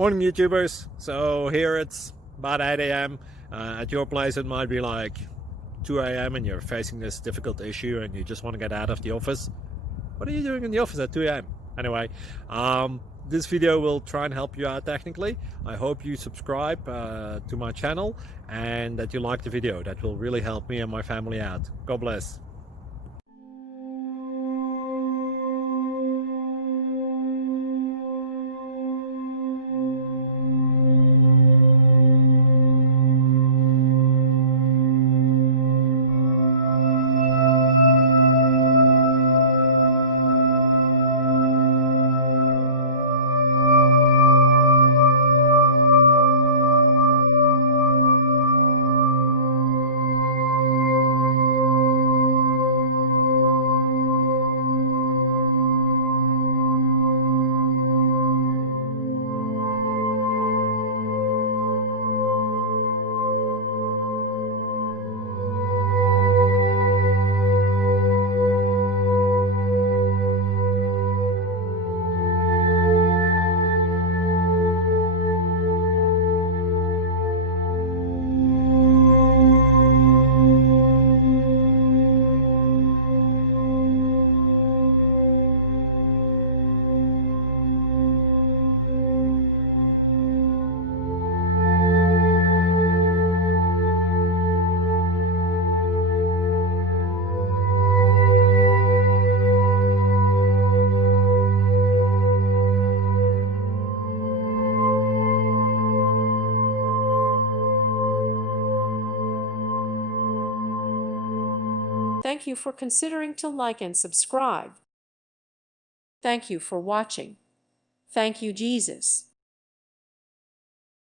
Morning, YouTubers. So here it's about 8 a.m. At your place it might be like 2 a.m. and you're facing this difficult issue and you just want to get out of the office. What are you doing in the office at 2 a.m.? Anyway, this video will try and help you out technically. I hope you subscribe to my channel and that you like the video. That will really help me and my family out. God bless. Thank you for considering to like and subscribe. Thank you for watching. Thank you, Jesus.